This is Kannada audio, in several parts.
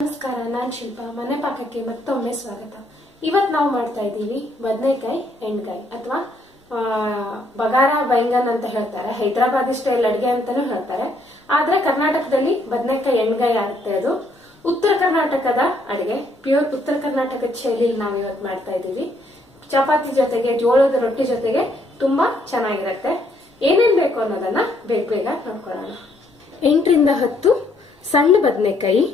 ನಮಸ್ಕಾರ, ನಾನು ಶಿಲ್ಪಾ. ಮನೆ ಪಾಕಕ್ಕೆ ಮತ್ತೊಮ್ಮೆ ಸ್ವಾಗತ. ಇವತ್ತು ನಾವು ಮಾಡ್ತಾ ಇದ್ದೀವಿ ಬದನೆಕಾಯಿ ಎಣ್ಗಾಯಿ ಅಥವಾ ಬಗಾರ ಬೈಂಗನ್ ಅಂತ ಹೇಳ್ತಾರೆ. ಹೈದರಾಬಾದಿ ಸ್ಟೈಲ್ ಅಡಿಗೆ ಅಂತಾನೂ ಹೇಳ್ತಾರೆ. ಆದ್ರೆ ಕರ್ನಾಟಕದಲ್ಲಿ ಬದನೆಕಾಯಿ ಎಣ್ಗಾಯಿ ಆಗುತ್ತೆ. ಅದು ಉತ್ತರ ಕರ್ನಾಟಕದ ಅಡಿಗೆ, ಪ್ಯೂರ್ ಉತ್ತರ ಕರ್ನಾಟಕದ ಶೈಲಿಯಲ್ಲಿ ನಾವು ಇವತ್ತು ಮಾಡ್ತಾ ಇದ್ದೀವಿ. ಚಪಾತಿ ಜೊತೆಗೆ, ಜೋಳದ ರೊಟ್ಟಿ ಜೊತೆಗೆ ತುಂಬಾ ಚೆನ್ನಾಗಿರುತ್ತೆ. ಏನೇನ್ ಬೇಕು ಅನ್ನೋದನ್ನ ಬೇಗ ನೋಡ್ಕೊಳ್ಳೋಣ. 8 ರಿಂದ 10 ಸಣ್ಣ ಬದನೆಕಾಯಿ,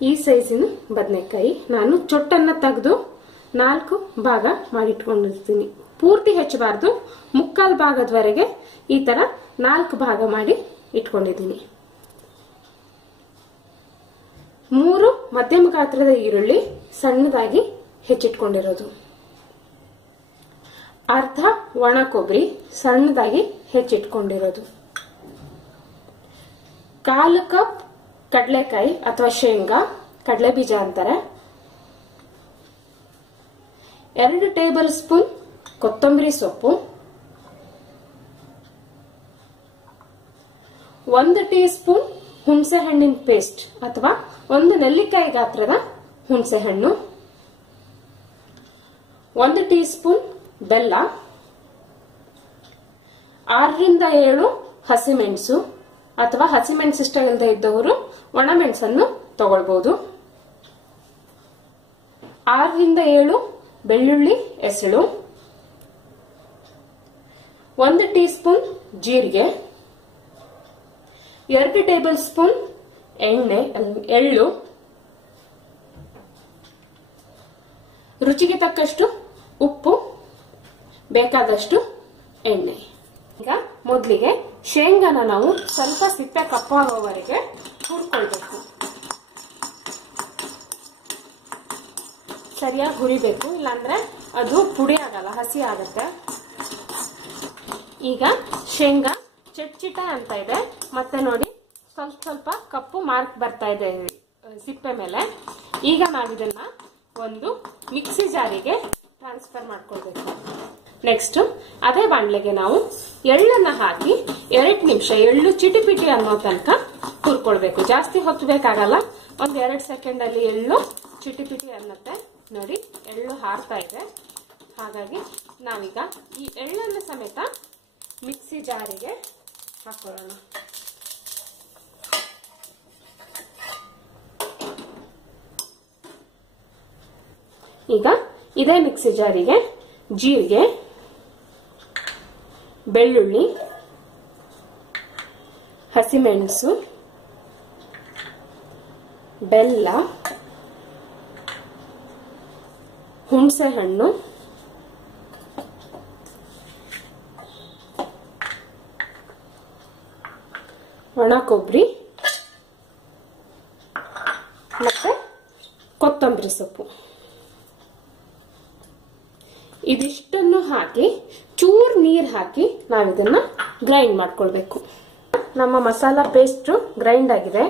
ಈ ಸೈಜಿನ ಬದನೆಕಾಯಿ ನಾನು ಚೊಟ್ಟನ್ನ ತೆಗೆದು 4 ಭಾಗ ಮಾಡಿಟ್ಕೊಂಡಿರ್ತೀನಿ. ಪೂರ್ತಿ ಹೆಚ್ಚಬಾರ್ದು, ಮುಕ್ಕಾಲ್ ಭಾಗದವರೆಗೆ ಈ ತರ 4 ಭಾಗ ಮಾಡಿ ಇಟ್ಕೊಂಡಿದ್ದೀನಿ. 3 ಮಧ್ಯಮ ಗಾತ್ರದ ಈರುಳ್ಳಿ ಸಣ್ಣದಾಗಿ ಹೆಚ್ಚಿಟ್ಕೊಂಡಿರೋದು, ಅರ್ಧ ಒಣ ಕೊಬ್ಬರಿ ಸಣ್ಣದಾಗಿ ಹೆಚ್ಚಿಟ್ಕೊಂಡಿರೋದು, 1/4 ಕಪ್ ಕಡಲೆಕಾಯಿ ಅಥವಾ ಶೇಂಗಾ, ಕಡಲೆ ಬೀಜ ಅಂತಾರೆ, 2 ಟೇಬಲ್ ಸ್ಪೂನ್ ಕೊತ್ತಂಬರಿ ಸೊಪ್ಪು, 1 ಟೀ ಸ್ಪೂನ್ ಹುಣಸೆ ಹಣ್ಣಿನ ಪೇಸ್ಟ್ ಅಥವಾ 1 ನೆಲ್ಲಿಕಾಯಿ ಗಾತ್ರದ ಹುಣಸೆ ಹಣ್ಣು, 1 ಟೀ ಸ್ಪೂನ್ ಬೆಲ್ಲ, 6 ರಿಂದ 7 ಹಸಿಮೆಣಸು ಅಥವಾ ಹಸಿಮೆಣಸು ಇಷ್ಟ ಇಲ್ಲದೆ ಇದ್ದವರು ಒಣಮೆಣಸನ್ನು ತಗೊಳ್ಬಹುದು, 6 ರಿಂದ 7 ಬೆಳ್ಳುಳ್ಳಿ ಎಸಳು, 1 ಟೀ ಸ್ಪೂನ್ ಜೀರಿಗೆ, 2 ಟೇಬಲ್ ಸ್ಪೂನ್ ಎಳ್ಳು, ರುಚಿಗೆ ತಕ್ಕಷ್ಟು ಉಪ್ಪು, ಬೇಕಾದಷ್ಟು ಎಣ್ಣೆ. ಈಗ ಮೊದಲಿಗೆ ಶೇಂಗಾನ ನಾವು ಸ್ವಲ್ಪ ಸಿಪ್ಪೆ ಕಪ್ಪಾಗುವವರೆಗೆ ಹುರ್ಕೊಳ್ಬೇಕು. ಸರಿಯಾಗಿ ಹುರಿಬೇಕು, ಇಲ್ಲಾಂದ್ರೆ ಅದು ಪುಡಿ ಆಗಲ್ಲ, ಹಸಿ ಆಗತ್ತೆ. ಈಗ ಶೇಂಗಾ ಚಿಟ ಅಂತ ಇದೆ, ಮತ್ತೆ ನೋಡಿ ಸ್ವಲ್ಪ ಕಪ್ಪು ಮಾರ್ಕ್ ಬರ್ತಾ ಇದೆ ಸಿಪ್ಪೆ ಮೇಲೆ. ಈಗ ನಾವಿದನ್ನ ಒಂದು ಮಿಕ್ಸಿ ಜಾರಿಗೆ ಟ್ರಾನ್ಸ್ಫರ್ ಮಾಡ್ಕೊಳ್ಬೇಕು. ನೆಕ್ಸ್ಟ್ ಅದೇ ಬಾಣಲೆಗೆ ನಾವು ಎಳ್ಳನ್ನ ಹಾಕಿ 2 ನಿಮಿಷ ಎಳ್ಳು ಚಿಟಿಪಿಟಿ ಅನ್ನೋ ತನಕ ಹುರ್ಕೊಳ್ಬೇಕು. ಜಾಸ್ತಿ ಹೊತ್ತು ಬೇಕಾಗಲ್ಲ, 1-2 ಸೆಕೆಂಡ್ ಅಲ್ಲಿ ಎಳ್ಳು ಚಿಟಿಪಿಟಿ ಅನ್ನತ್ತೆ. ನೋಡಿ ಎಳ್ಳು ಹಾರ್ತಾ ಇದೆ. ಹಾಗಾಗಿ ನಾವೀಗ ಈ ಎಳ್ಳನ್ನು ಸಮೇತ ಮಿಕ್ಸಿ ಜಾರಿಗೆ ಹಾಕೊಳ್ಳೋಣ. ಈಗ ಇದೇ ಮಿಕ್ಸಿ ಜಾರಿಗೆ ಜೀರಿಗೆ, ಬೆಳ್ಳುಳ್ಳಿ, ಹಸಿಮೆಣಸು, ಬೆಲ್ಲ, ಹುಣಸೆ ಹಣ್ಣು, ಒಣ ಕೊಬ್ಬರಿ ಮತ್ತೆ ಕೊತ್ತಂಬರಿ ಸೊಪ್ಪು, ಇದಿಷ್ಟನ್ನು ಹಾಕಿ ಚೂರ್ ನೀರ್ ಹಾಕಿ ನಾವಿದನ್ನ ಗ್ರೈಂಡ್ ಮಾಡ್ಕೊಳ್ಬೇಕು. ನಮ್ಮ ಮಸಾಲಾ ಪೇಸ್ಟ್ ಗ್ರೈಂಡ್ ಆಗಿದೆ.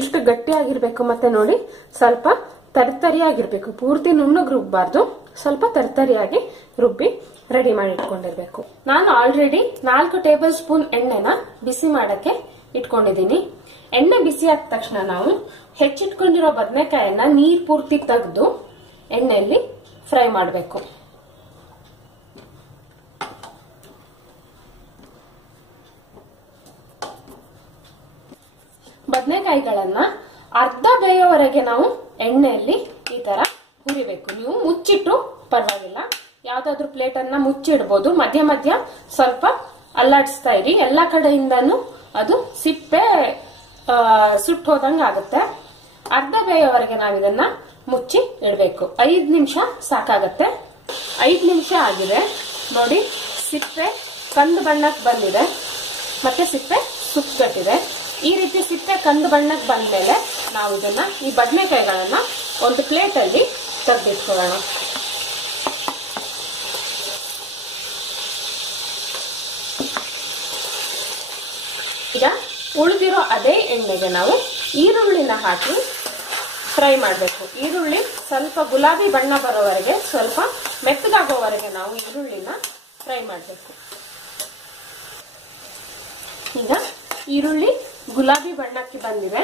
ಇಷ್ಟು ಗಟ್ಟಿ ಆಗಿರ್ಬೇಕು, ಮತ್ತೆ ನೋಡಿ ಸ್ವಲ್ಪ ತರ್ತರಿಯಾಗಿರ್ಬೇಕು. ಪೂರ್ತಿ ನುಣ್ಣಗೆ ರುಬ್ಬಾರ್ದು, ಸ್ವಲ್ಪ ತರ್ತರಿಯಾಗಿ ರುಬ್ಬಿ ರೆಡಿ ಮಾಡಿ ಇಟ್ಕೊಂಡಿರ್ಬೇಕು. ನಾನು ಆಲ್ರೆಡಿ 4 ಟೇಬಲ್ ಸ್ಪೂನ್ ಎಣ್ಣೆನ ಬಿಸಿ ಮಾಡಕ್ಕೆ ಇಟ್ಕೊಂಡಿದ್ದೀನಿ. ಎಣ್ಣೆ ಬಿಸಿ ಆದ ತಕ್ಷಣ ನಾವು ಹೆಚ್ಚಿಟ್ಕೊಂಡಿರೋ ಬದನೆಕಾಯನ್ನ ನೀರ್ ಪೂರ್ತಿ ತೆಗೆದು ಎಣ್ಣೆಯಲ್ಲಿ ಫ್ರೈ ಮಾಡಬೇಕು. ಬದನೆಕಾಯಿಗಳನ್ನ ಅರ್ಧ ಬೇಯೋವರೆಗೆ ನಾವು ಎಣ್ಣೆಯಲ್ಲಿ ಈ ತರ ಹುರಿಬೇಕು. ನೀವು ಮುಚ್ಚಿಟ್ಟು ಪರವಾಗಿಲ್ಲ, ಯಾವ್ದಾದ್ರು ಪ್ಲೇಟ್ ಅನ್ನ ಮುಚ್ಚಿಡ್ಬೋದು. ಮಧ್ಯ ಮಧ್ಯ ಸ್ವಲ್ಪ ಅಲ್ಲಾಡಿಸ್ತಾ ಇರಿ, ಎಲ್ಲಾ ಕಡೆಯಿಂದಾನು ಅದು ಸಿಪ್ಪೆ ಸುಟ್ಟು ಹೋದಂಗ ಆಗುತ್ತೆ. ಅರ್ಧ ಬೇಯೋವರೆಗೆ ನಾವಿದನ್ನ ಮುಚ್ಚಿ ಇಡಬೇಕು. 5 ನಿಮಿಷ ಸಾಕಾಗತ್ತೆ. 5 ನಿಮಿಷ ಆಗಿದೆ ನೋಡಿ, ಸಿಪ್ಪೆ ಕಂದು ಬಣ್ಣಕ್ಕೆ ಬಂದಿದೆ, ಮತ್ತೆ ಸಿಪ್ಪೆ ಸುಕ್ಕಟ್ಟಿದೆ. ಈ ರೀತಿ ಸಿಪ್ಪೆ ಕಂದು ಬಣ್ಣಕ್ಕೆ ಬಂದ್ಮೇಲೆ ನಾವು ಇದನ್ನ, ಈ ಬದನೆಕಾಯಿಗಳನ್ನ ಒಂದು ಪ್ಲೇಟ್ ಅಲ್ಲಿ ತೆಗೆದಿಟ್ಕೊಳ್ಳೋಣ. ಈಗ ಉಳಿದಿರೋ ಅದೇ ಎಣ್ಣೆಗೆ ನಾವು ಈರುಳ್ಳಿನ ಹಾಕಿ ಫ್ರೈ ಮಾಡಬೇಕು. ಈರುಳ್ಳಿ ಸ್ವಲ್ಪ ಗುಲಾಬಿ ಬಣ್ಣ ಬರೋವರೆಗೆ, ಸ್ವಲ್ಪ ಮೆತ್ತಗಾಗೋವರೆಗೆ ನಾವು ಈರುಳ್ಳಿನ ಫ್ರೈ ಮಾಡಬೇಕು. ಈಗ ಈರುಳ್ಳಿ ಗುಲಾಬಿ ಬಣ್ಣಕ್ಕೆ ಬಂದಿದೆ.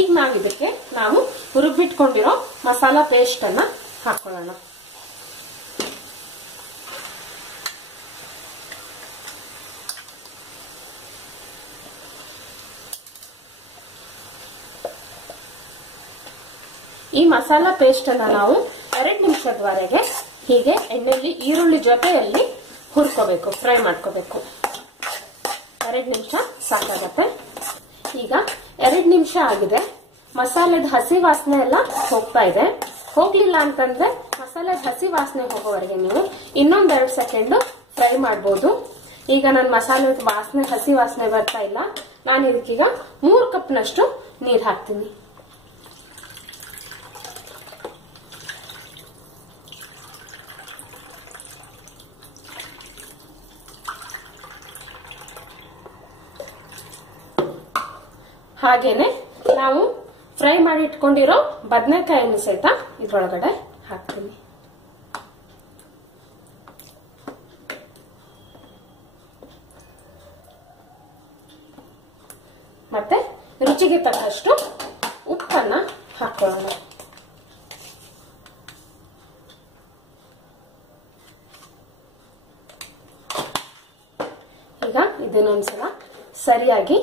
ಈಗ ಇದಕ್ಕೆ ನಾವು ರುಬ್ಬಿಟ್ಕೊಂಡಿರೋ ಮಸಾಲಾ ಪೇಸ್ಟ್ ಅನ್ನ ಹಾಕೊಳ್ಳೋಣ. ಈ ಮಸಾಲಾ ಪೇಸ್ಟ್ ಅನ್ನ ನಾವು 2 ನಿಮಿಷದವರೆಗೆ ಹೀಗೆ ಎಣ್ಣೆಯಲ್ಲಿ ಈರುಳ್ಳಿ ಜೊತೆಯಲ್ಲಿ ಹುರ್ಕೋಬೇಕು, ಫ್ರೈ ಮಾಡ್ಕೋಬೇಕು. 2 ನಿಮಿಷ ಸಾಕಾಗತ್ತೆ. ಈಗ 2 ನಿಮಿಷ ಆಗಿದೆ. ಮಸಾಲೆದ ಹಸಿ ವಾಸನೆ ಎಲ್ಲ ಹೋಗ್ತಾ ಇದೆ. ಹೋಗ್ಲಿಲ್ಲ ಅಂತಂದ್ರೆ ಮಸಾಲೆದ ಹಸಿ ವಾಸನೆ ಹೋಗೋವರೆಗೆ ನೀವು ಇನ್ನೊಂದ್ 2 ಸೆಕೆಂಡ್ ಫ್ರೈ ಮಾಡಬಹುದು. ಈಗ ನನ್ನ ಮಸಾಲೆದ ವಾಸನೆ ಹಸಿ ವಾಸನೆ ಬರ್ತಾ ಇಲ್ಲ. ನಾನು ಇದಕ್ಕೀಗ 3 ಕಪ್ನಷ್ಟು ನೀರು ಹಾಕ್ತೀನಿ. ಹಾಗೇನೆ ನಾವು ಫ್ರೈ ಮಾಡಿ ಇಟ್ಕೊಂಡಿರೋ ಬದನೆಕಾಯಿಯನ್ನು ಸಹಿತ ಇದ್ರೊಳಗಡೆ ಹಾಕ್ತೀನಿ. ಮತ್ತೆ ರುಚಿಗೆ ತಕ್ಕಷ್ಟು ಉಪ್ಪನ್ನ ಹಾಕೊಳ್ಳೋಣ. ಈಗ ಇದನ್ನೊಂದ್ಸಲ ಸರಿಯಾಗಿ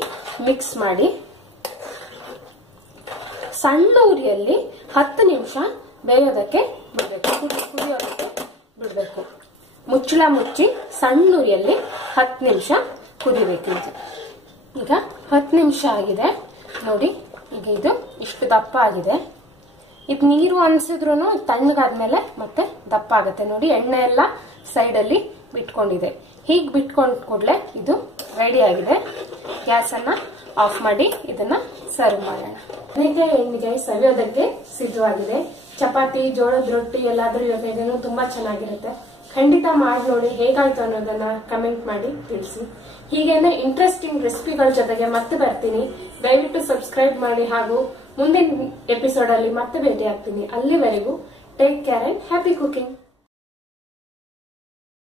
ಮಿಕ್ಸ್ ಮಾಡಿ ಸಣ್ಣ ಉರಿಯಲ್ಲಿ 10 ನಿಮಿಷ ಬೇಯೋದಕ್ಕೆ ಬಿಡಬೇಕು, ಕುದಿಯೋದಕ್ಕೆ ಬಿಡಬೇಕು. ಮುಚ್ಚಳ ಮುಚ್ಚಿ ಸಣ್ಣ ಉರಿಯಲ್ಲಿ 10 ನಿಮಿಷ ಕುದಿಬೇಕು. ಈಗ 10 ನಿಮಿಷ ಆಗಿದೆ ನೋಡಿ. ಈಗ ಇದು ಇಷ್ಟು ದಪ್ಪ ಆಗಿದೆ. ಇದು ನೀರು ಅನ್ಸಿದ್ರು ತಣ್ಣಗಾದ್ಮೇಲೆ ಮತ್ತೆ ದಪ್ಪ ಆಗುತ್ತೆ ನೋಡಿ. ಎಣ್ಣೆ ಎಲ್ಲ ಸೈಡ್ ಅಲ್ಲಿ ಬಿಟ್ಕೊಂಡಿದೆ. ಹೀಗೆ ಬಿಟ್ಕೊಂಡ್ ಕೂಡಲೇ ಇದು ರೆಡಿ ಆಗಿದೆ. ಗ್ಯಾಸ್ ಅನ್ನ ಆಫ್ ಮಾಡಿ ಇದನ್ನ ಸರ್ವ್ ಮಾಡೋಣ. ಬದನೆಕಾಯಿ ಎಣ್ಗಾಯಿ ಸವಿಯೋದಕ್ಕೆ ಸಿದ್ಧವಾಗಿದೆ. ಚಪಾತಿ, ಜೋಳದ ರೊಟ್ಟಿ ಎಲ್ಲಾದ್ರೂ ಜೊತೆಗೇನು ತುಂಬಾ ಚೆನ್ನಾಗಿರುತ್ತೆ. ಖಂಡಿತ ಮಾಡಿ ನೋಡಿ, ಹೇಗಾಯ್ತು ಅನ್ನೋದನ್ನ ಕಮೆಂಟ್ ಮಾಡಿ ತಿಳಿಸಿ. ಹೀಗೇನೆ ಇಂಟ್ರೆಸ್ಟಿಂಗ್ ರೆಸಿಪಿಗಳ ಜೊತೆಗೆ ಮತ್ತೆ ಬರ್ತೀನಿ. ದಯವಿಟ್ಟು ಸಬ್ಸ್ಕ್ರೈಬ್ ಮಾಡಿ ಹಾಗೂ ಮುಂದಿನ ಎಪಿಸೋಡ್ ಅಲ್ಲಿ ಮತ್ತೆ ಭೇಟಿ ಆಗ್ತೀನಿ. ಅಲ್ಲಿವರೆಗೂ take care and happy cooking.